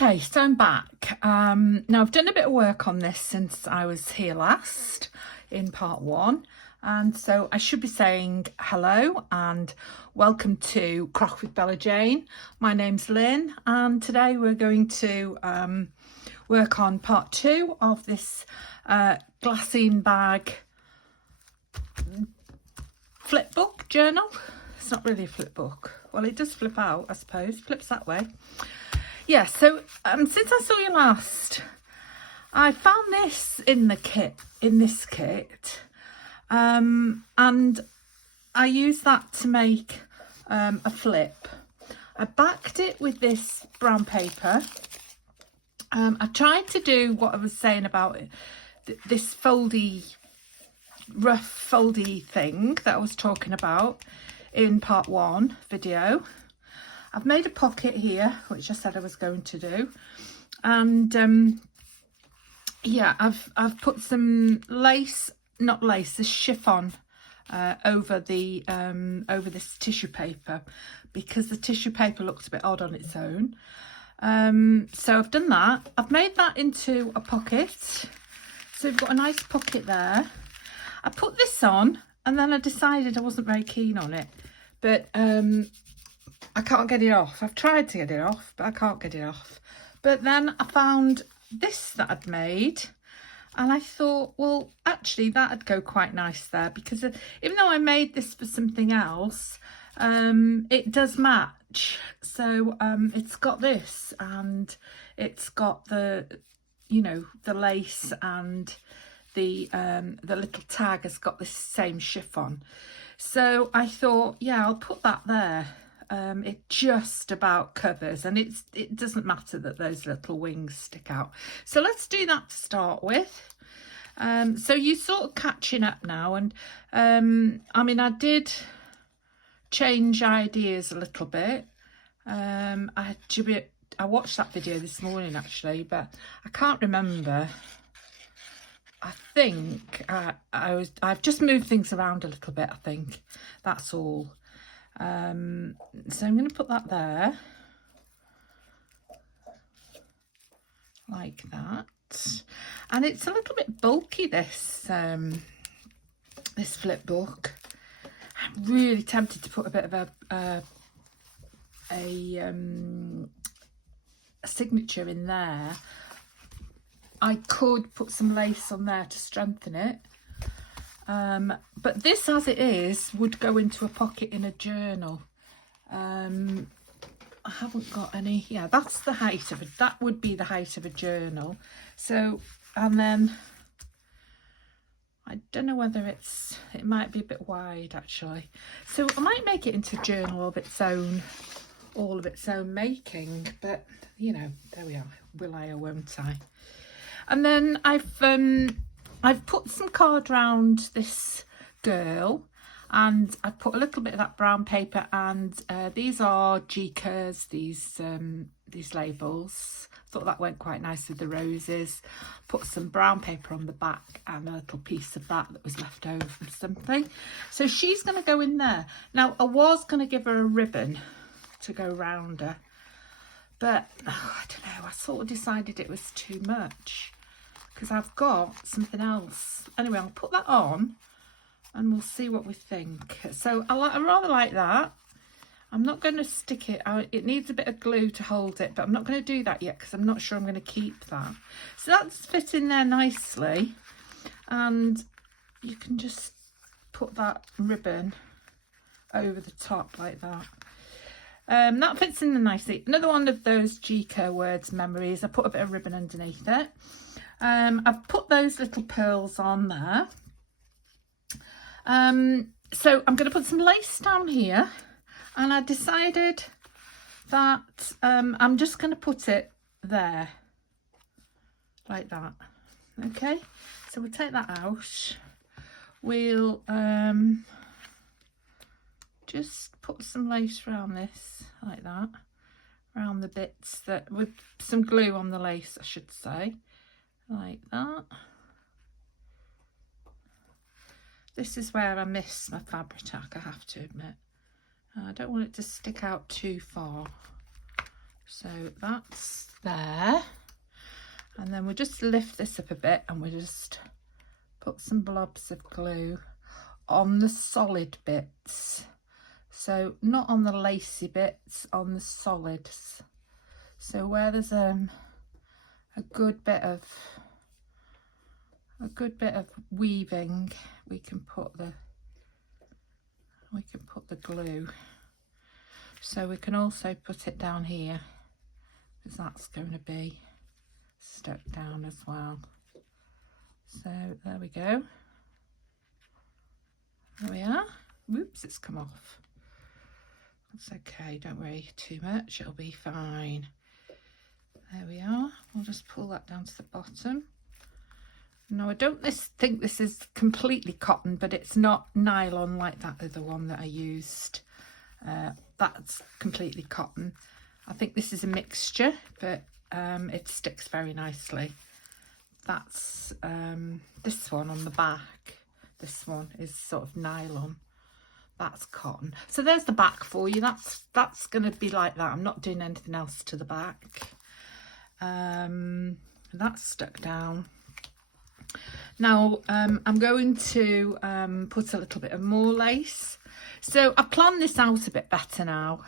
Okay, so I'm back. Now I've done a bit of work on this since I was here last in part 1, and so I should be saying hello and welcome to Crock with Bella Jane. My name's Lynn, and today we're going to work on part 2 of this glassine bag flip book journal. It's not really a flip book. Well, it does flip out, I suppose. Flips that way. Yeah, so since I saw you last, I found this in the kit, this kit, and I used that to make a flip. I backed it with this brown paper. I tried to do what I was saying about it, this foldy, rough foldy thing that I was talking about in part 1 video. I've made a pocket here, which I said I was going to do, and yeah, I've put some lace, not lace, this chiffon over this tissue paper, because the tissue paper looks a bit odd on its own. So I've done that. I've made that into a pocket, so we've got a nice pocket there. I put this on, and then I decided I wasn't very keen on it, but I can't get it off. I've tried to get it off, but I can't get it off. But then I found this that I'd made, and I thought, well, actually that'd go quite nice there, because even though I made this for something else, it does match. So it's got this, and it's got the, you know, the lace, and the little tag has got this same chiffon. So I thought, yeah, I'll put that there. It just about covers, and it doesn't matter that those little wings stick out. So let's do that to start with. So you're sort of catching up now, and I mean, I did change ideas a little bit. I watched that video this morning actually, but I can't remember. I think I've just moved things around a little bit. I think that's all. So I'm going to put that there, like that. And it's a little bit bulky, this this flip book. I'm really tempted to put a bit of a signature in there. I could put some lace on there to strengthen it. But this as it is would go into a pocket in a journal. I haven't got any. Yeah, that's the height of it. That would be the height of a journal. So, and then I don't know whether it might be a bit wide actually. So I might make it into a journal of its own, all of its own making. But you know, there we are. Will I or won't I? And then I've put some card round this girl, and I put a little bit of that brown paper, and these are G-Kers, these labels. Thought that went quite nice with the roses. Put some brown paper on the back and a little piece of that was left over from something. So she's going to go in there. Now I was going to give her a ribbon to go round her, but I don't know, I sort of decided it was too much, because I've got something else. Anyway, I'll put that on and we'll see what we think. So I rather like that. I'm not going to stick it out. It needs a bit of glue to hold it, but I'm not going to do that yet because I'm not sure I'm going to keep that. So that's fit in there nicely, and you can just put that ribbon over the top like that. That fits in there nicely. Another one of those G-Ker words memories. I put a bit of ribbon underneath it. I've put those little pearls on there. So I'm going to put some lace down here, and I decided that I'm just going to put it there like that. Okay, so we'll take that out. We'll just put some lace around this like that, around the bits that, with some glue on the lace I should say, like that. This is where I miss my fabric tack, I have to admit. I don't want it to stick out too far. So that's there. And then we'll just lift this up a bit and we'll just put some blobs of glue on the solid bits. So not on the lacy bits, on the solids. So where there's a good bit of weaving, we can put the glue. So we can also put it down here, because that's going to be stuck down as well. So there we go. There we are. Whoops, it's come off. That's okay, don't worry too much, it'll be fine. There we are. We'll just pull that down to the bottom. Now I don't think this is completely cotton, but it's not nylon like that other one that I used. That's completely cotton. I think this is a mixture, but it sticks very nicely. That's this one on the back. This one is sort of nylon. That's cotton. So there's the back for you. That's going to be like that. I'm not doing anything else to the back. That's stuck down. Now I'm going to put a little bit of more lace. So I've planned this out a bit better now.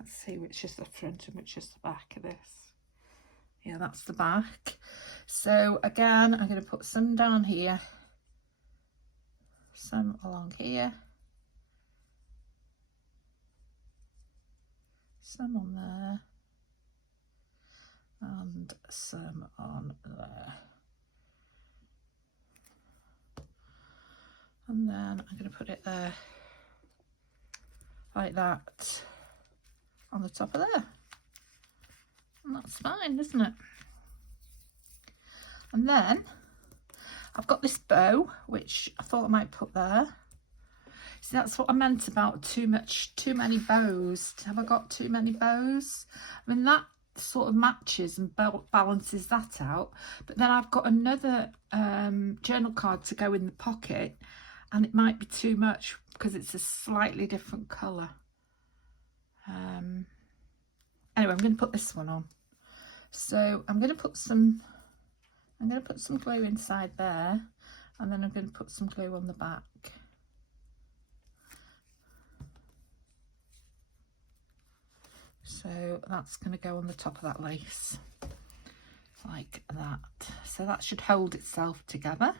Let's see which is the front and which is the back of this. Yeah, that's the back. So again, I'm going to put some down here, some along here, some on there, and some on there. And then I'm going to put it there, like that, on the top of there. And that's fine, isn't it? And then I've got this bow, which I thought I might put there. See, that's what I meant about too many bows. Have I got too many bows? I mean, that sort of matches and balances that out. But then I've got another journal card to go in the pocket, and it might be too much because it's a slightly different colour. Anyway, I'm going to put this one on. So I'm going to put some glue inside there, and then I'm going to put some glue on the back. So that's going to go on the top of that lace, like that. So that should hold itself together.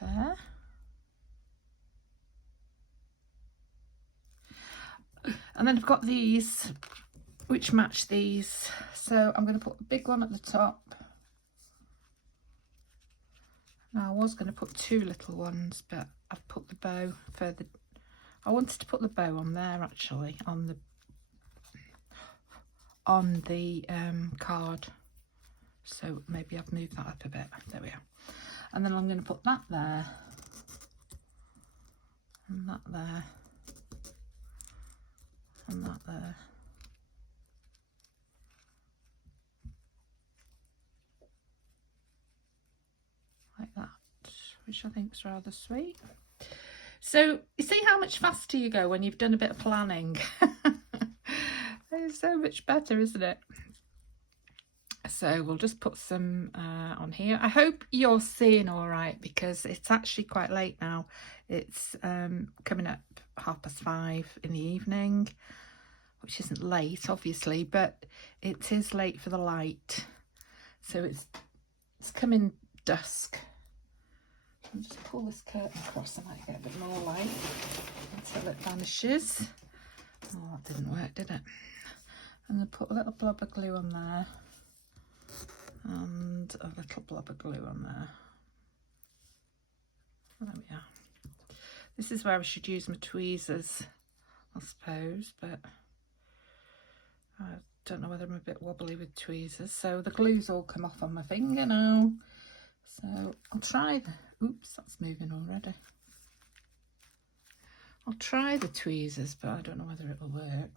There. And then I've got these which match these. So I'm going to put a big one at the top. Now I was going to put two little ones, but I've put the bow further. I wanted to put the bow on there actually, on the card. So maybe I've moved that up a bit. There we are. And then I'm going to put that there, and that there, and that there. Like that, which I think is rather sweet. So you see how much faster you go when you've done a bit of planning. It's so much better, isn't it? So we'll just put some on here. I hope you're seeing all right, because it's actually quite late now. It's coming up 5:30 in the evening, which isn't late obviously, but it is late for the light. So it's coming dusk. I'll just pull this curtain across, I might get a bit more light until it vanishes. Oh, that didn't work, did it? And then put a little blob of glue on there, and a little blob of glue on there. There we are. This is where I should use my tweezers, I suppose, but I don't know whether I'm a bit wobbly with tweezers. So the glue's all come off on my finger now. So I'll try the, oops, that's moving already. I'll try the tweezers, but I don't know whether it will work.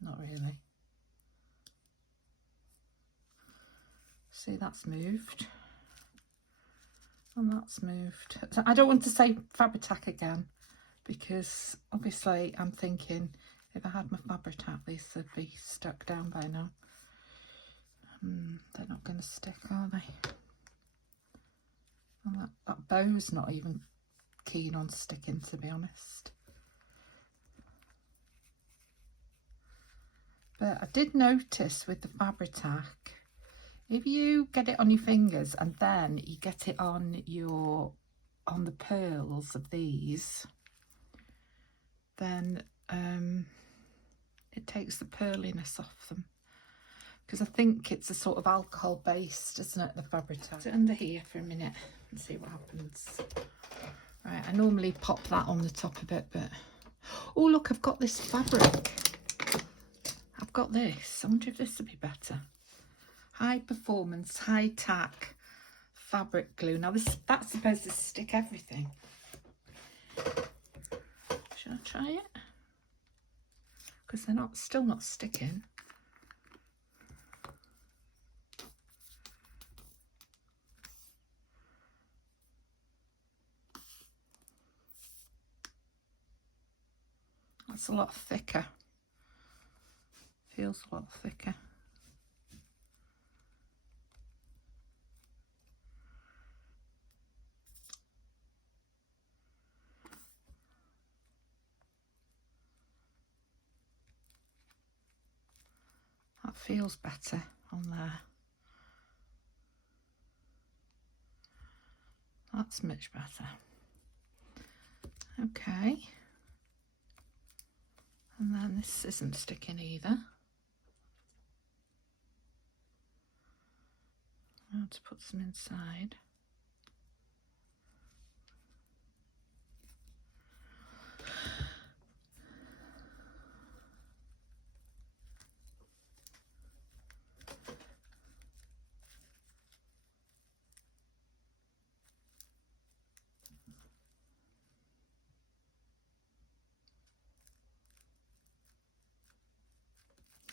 Not really. See, that's moved. And that's moved. I don't want to say Fabri-Tac again, because obviously I'm thinking if I had my fabric tack, these would be stuck down by now. They're not going to stick, are they? And that bow's not even keen on sticking, to be honest. But I did notice with the fabric tack, if you get it on your fingers and then you get it on the pearls of these, then it takes the pearliness off them. Because I think it's a sort of alcohol based, isn't it, the fabric tack? Put it under here for a minute and see what happens. Right, I normally pop that on the top of it, but oh look, I've got this fabric. I've got this. I wonder if this would be better. High performance, high tack fabric glue. Now that's supposed to stick everything. Should I try it? Because they're still not sticking. That's a lot thicker. Feels a lot thicker. That feels better on there. That's much better. Okay. And then this isn't sticking either. I have to put some inside.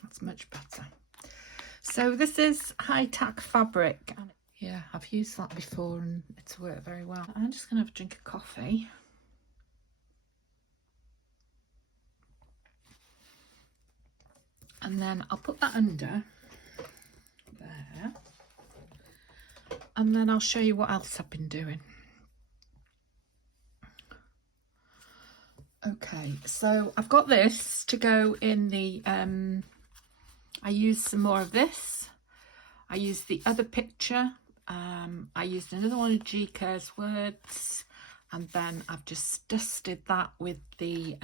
That's much better. So this is high tack fabric. Yeah, I've used that before and it's worked very well. I'm just going to have a drink of coffee. And then I'll put that under there. And then I'll show you what else I've been doing. Okay, so I've got this to go in the, I used some more of this. I used the other picture. I used another one of G Kerr's words. And then I've just dusted that with the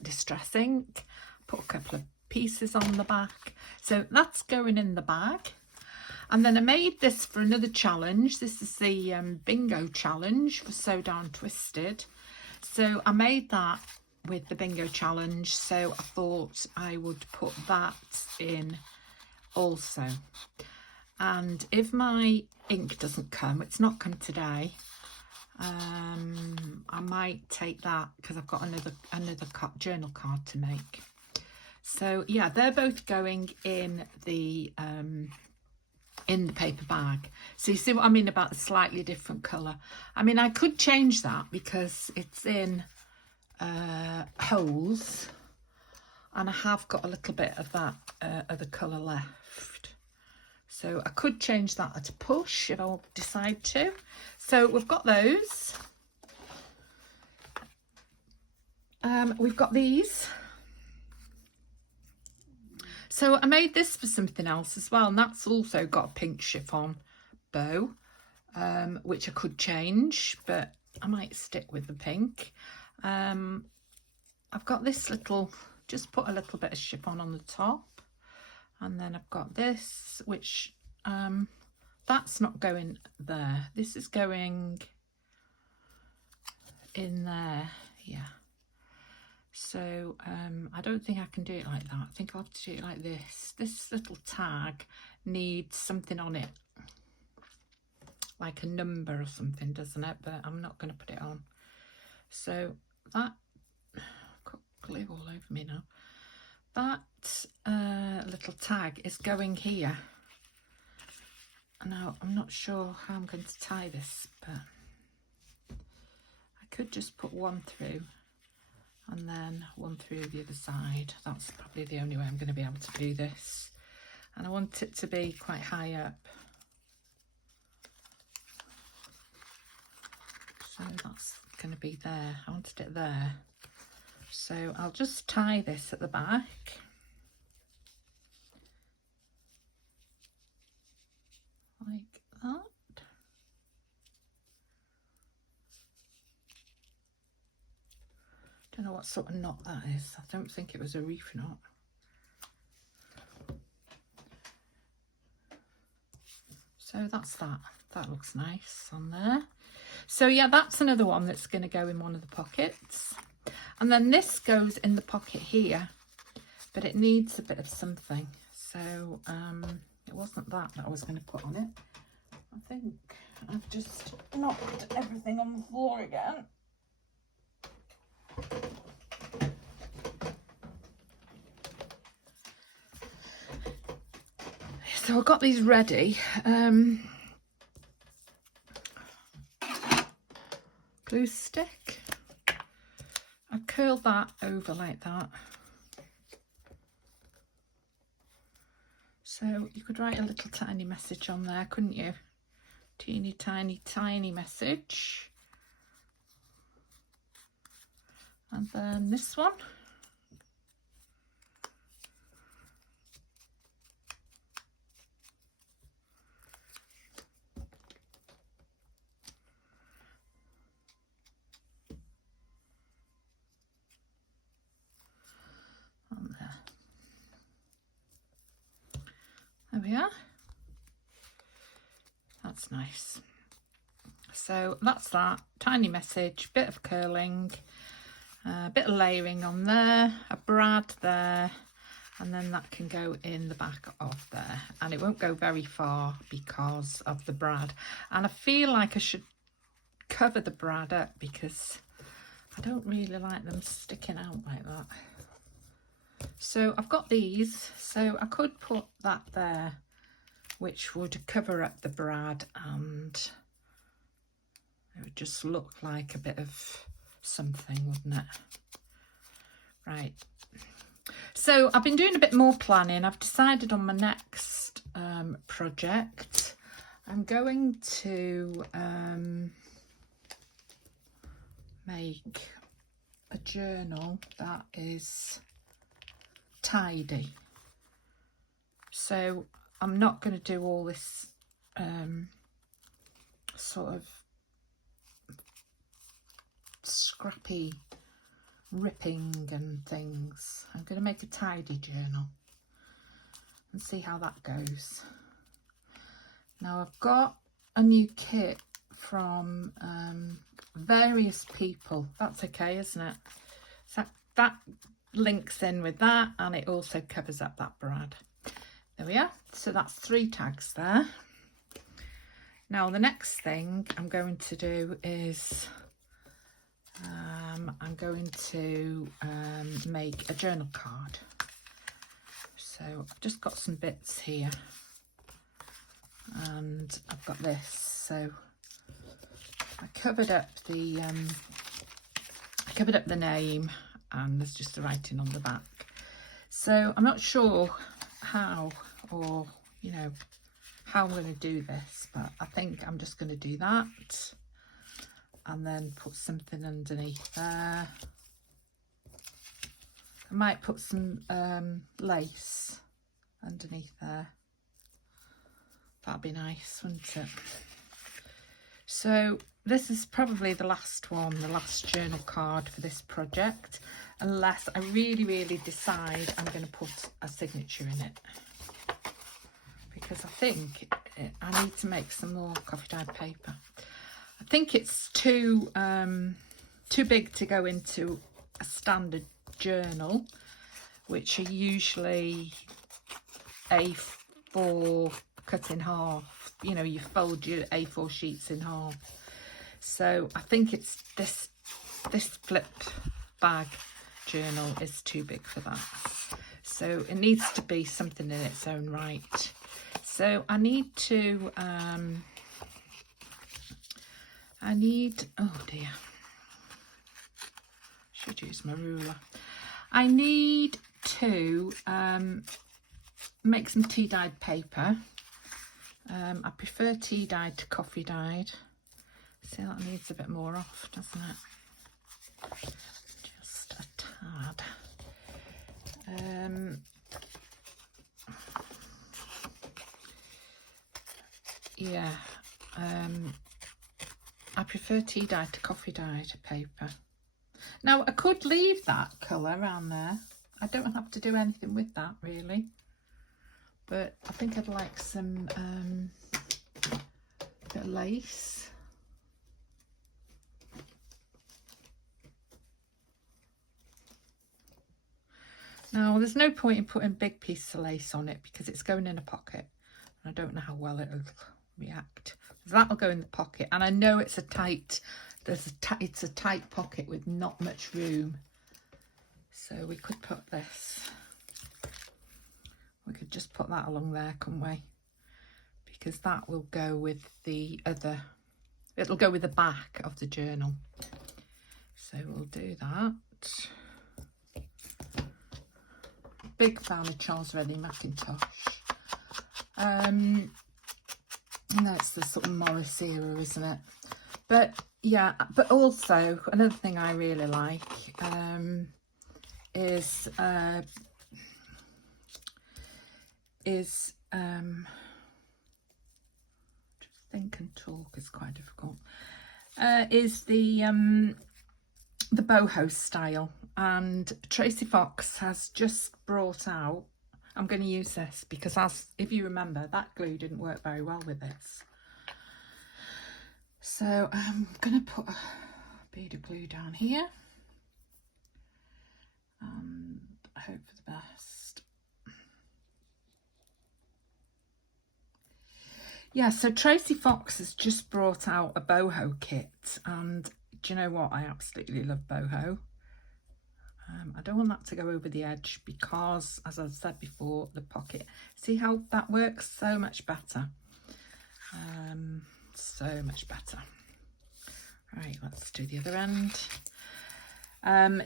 distress ink. Put a couple of pieces on the back. So that's going in the bag. And then I made this for another challenge. This is the bingo challenge for Sew Down Twisted. So I made that with the bingo challenge, so I thought I would put that in also. And if my ink doesn't come, it's not come today, I might take that because I've got another journal card to make. So yeah, they're both going in the paper bag. So you see what I mean about the slightly different colour. I mean, I could change that because it's in holes, and I have got a little bit of that other colour left. So I could change that at a push if I decide to. So we've got those. We've got these. So I made this for something else as well, and that's also got a pink chiffon bow, which I could change, but I might stick with the pink. I've got this little, just put a little bit of chiffon on the top, and then I've got this, which that's not going there. This is going in there, yeah. So I don't think I can do it like that. I think I'll have to do it like this. This little tag needs something on it, like a number or something, doesn't it? But I'm not going to put it on. So that, I've got glue all over me now. That little tag is going here. Now I'm not sure how I'm going to tie this, but I could just put one through and then one through the other side. That's probably the only way I'm going to be able to do this. And I want it to be quite high up. So that's going to be there. I wanted it there. So I'll just tie this at the back. Like that. Don't know what sort of knot that is. I don't think it was a reef knot. So that's that. That looks nice on there. So yeah, that's another one that's going to go in one of the pockets. And then this goes in the pocket here, but it needs a bit of something. So it wasn't that I was going to put on it. I think I've just knocked everything on the floor again. So I've got these ready. Glue stick. I've curled that over like that. So you could write a little tiny message on there, couldn't you? Teeny tiny, tiny message. And then this one. On there. There we are. That's nice. So that's that. Tiny message, bit of curling. A bit of layering on there, a brad there, and then that can go in the back of there. And it won't go very far because of the brad. And I feel like I should cover the brad up because I don't really like them sticking out like that. So I've got these, so I could put that there, which would cover up the brad, and it would just look like a bit of something, wouldn't it? Right, so I've been doing a bit more planning. I've decided on my next project. I'm going to make a journal that is tidy. So I'm not going to do all this sort of scrappy ripping and things. I'm going to make a tidy journal and see how that goes. Now I've got a new kit from various people. That's okay, isn't it? So that links in with that, and it also covers up that brad. There we are. So that's 3 tags there. Now the next thing I'm going to do is I'm going to make a journal card. So I've just got some bits here, and I've got this. So I covered up the name, and there's just the writing on the back. So I'm not sure how, or you know, how I'm going to do this, but I think I'm just going to do that. And then put something underneath there. I might put some lace underneath there. That'd be nice, wouldn't it? So this is probably the last one, the last journal card for this project, unless I really decide I'm going to put a signature in it. Because I think I need to make some more coffee dyed paper. I think it's too big to go into a standard journal, which are usually A4 cut in half. You know, you fold your A4 sheets in half. So I think it's this flip bag journal is too big for that. So it needs to be something in its own right. So I need to oh dear, Should use my ruler. I need to make some tea dyed paper. I prefer tea dyed to coffee dyed. See, that needs a bit more off, doesn't it? Just a tad. Yeah, I prefer tea dyed to coffee dyed paper. Now I could leave that colour around there. I don't have to do anything with that really, but I think I'd like some bit of lace. Now there's no point in putting a big piece of lace on it because it's going in a pocket. I don't know how well it'll react. That'll go in the pocket, and I know it's a tight. It's a tight pocket with not much room. So we could put this. We could just put that along there, couldn't we? Because that will go with the other. It'll go with the back of the journal. So we'll do that. Big fan of Charles Reddy Mackintosh. That's the sort of Morris era, isn't it? But yeah, but also another thing I really like is just think and talk is quite difficult. Is the boho style, and Tracy Fox has just brought out. I'm going to use this because, as if you remember, that glue didn't work very well with this. So I'm going to put a bead of glue down here and hope for the best. Yeah, so Tracy Fox has just brought out a boho kit, and do you know what? I absolutely love boho. I don't want that to go over the edge because, as I've said before, the pocket. See how that works? So much better. So much better. Right, let's do the other end.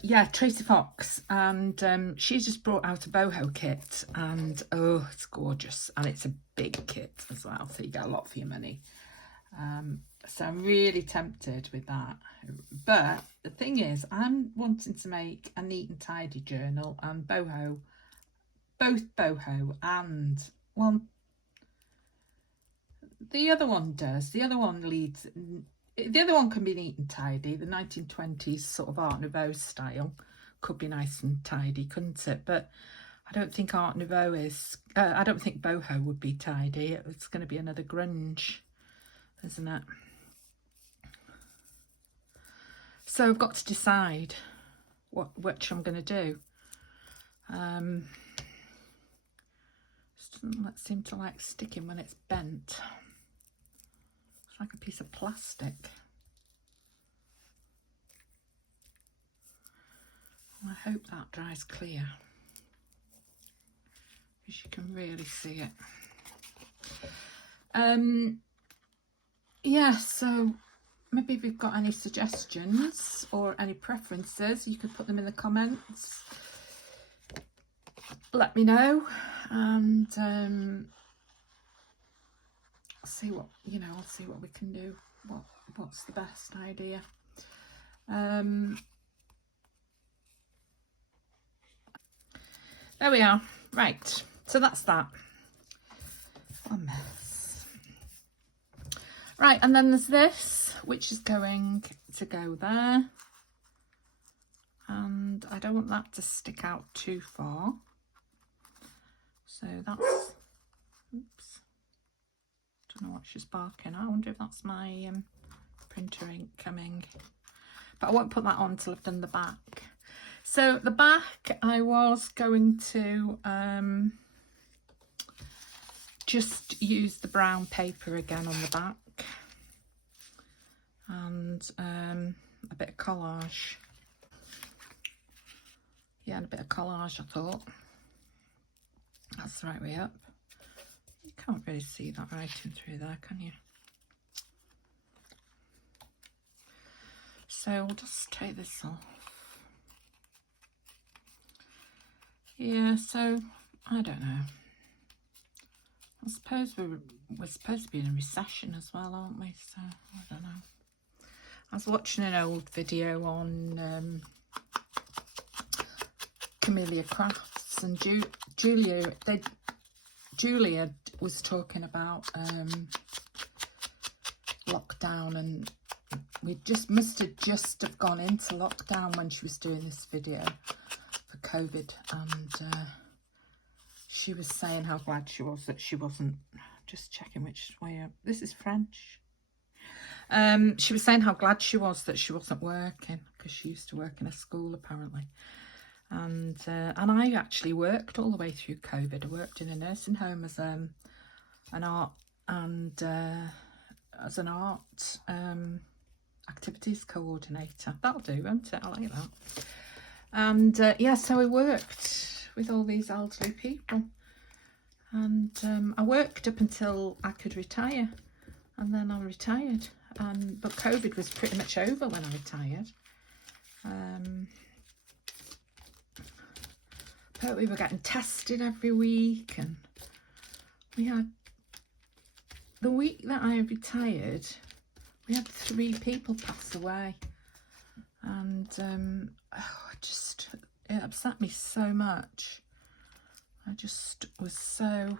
Yeah, Tracy Fox, and she's just brought out a boho kit, and oh, it's gorgeous, and it's a big kit as well, so you get a lot for your money. So I'm really tempted with that, but the thing is, I'm wanting to make a neat and tidy journal, and boho, both boho and, well, the other one does. The other one leads. The other one can be neat and tidy. The 1920s sort of Art Nouveau style could be nice and tidy, couldn't it? But I don't think Art Nouveau is. I don't think boho would be tidy. It's going to be another grunge, isn't it? So I've got to decide which I'm going to do. Doesn't seem to like sticking when it's bent. It's like a piece of plastic. I hope that dries clear, because you can really see it. Yeah, so maybe if you've got any suggestions or any preferences, you could put them in the comments. Let me know, and see what, you know, I'll see what we can do. What's the best idea? There we are. Right, so that's that. What a mess. Right, and then there's this, which is going to go there, and I don't want that to stick out too far, so that's, oops, don't know what she's barking. I wonder if that's my printer ink coming, but I won't put that on till I've done the back. So the back, I was going to just use the brown paper again on the back, and a bit of collage. Yeah, and a bit of collage, I thought. That's the right way up. You can't really see that writing through there, can you? So we'll just take this off. Yeah, so I don't know. I suppose we're supposed to be in a recession as well, aren't we? So I don't know. I was watching an old video on Camellia Crafts, and Julia was talking about lockdown, and we must have just gone into lockdown when she was doing this video for COVID, and she was saying how glad she was that she wasn't, just checking which way up, this is French. She was saying how glad she was that she wasn't working, because she used to work in a school apparently. And I actually worked all the way through COVID. I worked in a nursing home as an art activities coordinator. That'll do, won't it? I like that. And yeah, so I worked with all these elderly people, and I worked up until I could retire, and then I retired. But COVID was pretty much over when I retired. But we were getting tested every week, and we had, the week that I retired, we had 3 people pass away, and it upset me so much. I just was so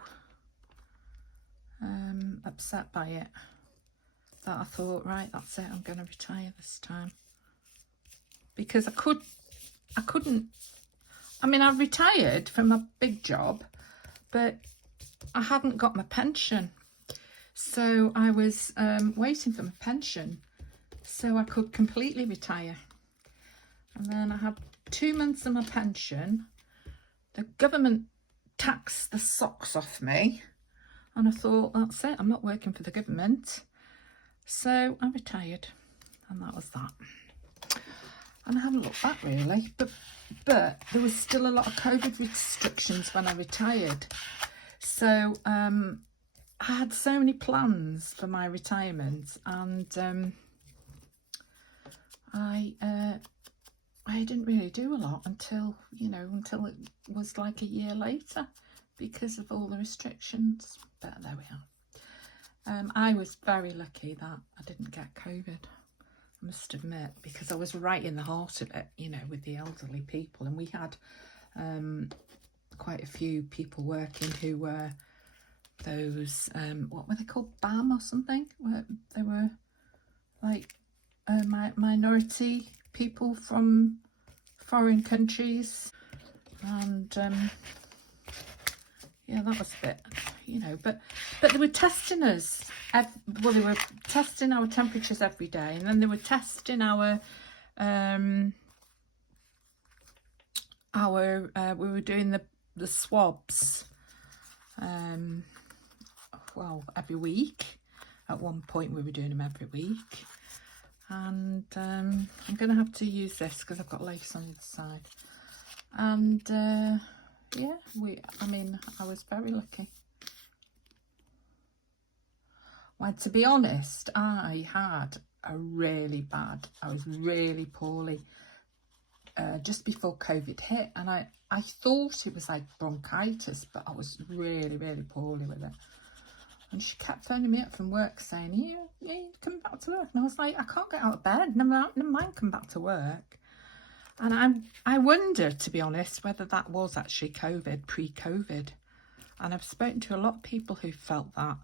upset by it that I thought, right, that's it, I'm going to retire this time, because I couldn't. I mean, I retired from a big job, but I hadn't got my pension. So I was waiting for my pension so I could completely retire. And then I had 2 months of my pension. The government taxed the socks off me. And I thought, that's it, I'm not working for the government. So I retired. And that was that. And I haven't looked back really, but there was still a lot of COVID restrictions when I retired. So I had so many plans for my retirement, and I didn't really do a lot until it was like a year later, because of all the restrictions. But there we are. I was very lucky that I didn't get COVID, I must admit, because I was right in the heart of it, with the elderly people. And we had quite a few people working who were those, what were they called, BAM or something? They were like minority people from foreign countries. And yeah, that was a bit, but they were testing us. Well, they were testing our temperatures every day, and then they were testing we were doing the swabs, well, every week. At one point we were doing them every week. And I'm going to have to use this because I've got lace on the side. And yeah, I was very lucky. Well, to be honest, I was really poorly just before COVID hit, and I thought it was like bronchitis, but I was really, really poorly with it. And she kept phoning me up from work saying, yeah, you're coming back to work. And I was like, I can't get out of bed, never mind come back to work. And I wonder, to be honest, whether that was actually COVID, pre-COVID. And I've spoken to a lot of people who felt that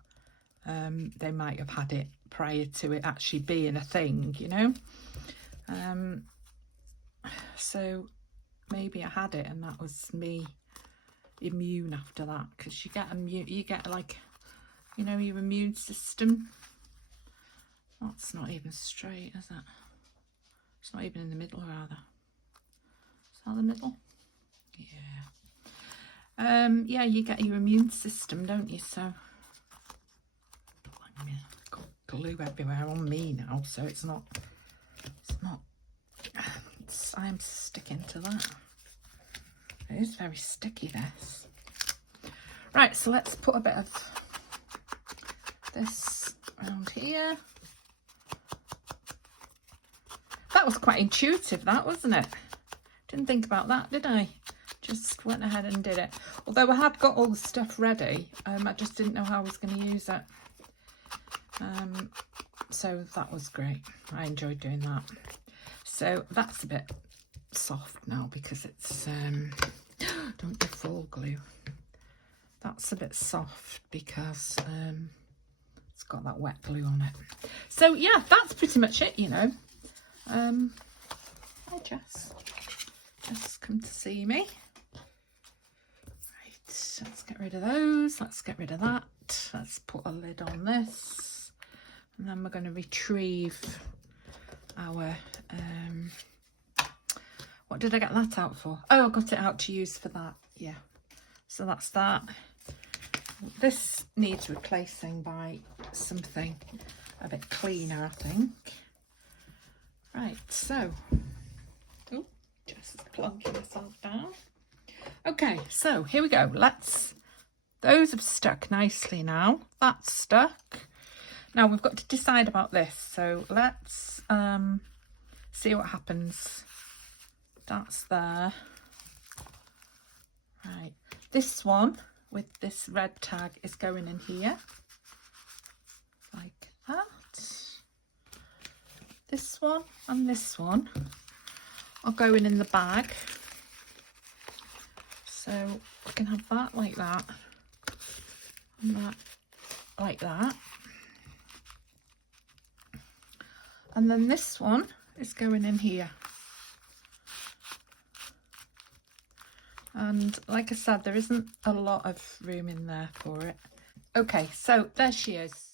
they might have had it prior to it actually being a thing, so maybe I had it, and that was me immune after that, because you get like, your immune system. That's not even straight, is it? It's not even in the middle, rather. Is that the middle? Yeah. Yeah, you get your immune system, don't you? So I've got glue everywhere on me now, so I'm sticking to that. It is very sticky, this. Right, so let's put a bit of this around here. That was quite intuitive, that, wasn't it? Didn't think about that, did I? just went ahead and did it. Although I had got all the stuff ready, I just didn't know how I was going to use it. So that was great. I enjoyed doing that. So that's a bit soft now because it's don't do full glue. That's a bit soft because it's got that wet glue on it. So yeah, that's pretty much it, you know. Hi Jess. Jess come to see me. Right, let's get rid of those. Let's get rid of that. Let's put a lid on this. And then we're going to retrieve our what did I get that out for? Oh, I got it out to use for that. Yeah, so that's that. This needs replacing by something a bit cleaner, I think. Right, so oh, just plunking myself down. Okay, so here we go. Those have stuck nicely now. That's stuck. Now we've got to decide about this, so let's see what happens. That's there. Right, this one with this red tag is going in here, like that. This one and this one are going in the bag. So we can have that like that, and that like that. And then this one is going in here. And like I said, there isn't a lot of room in there for it. Okay, so there she is.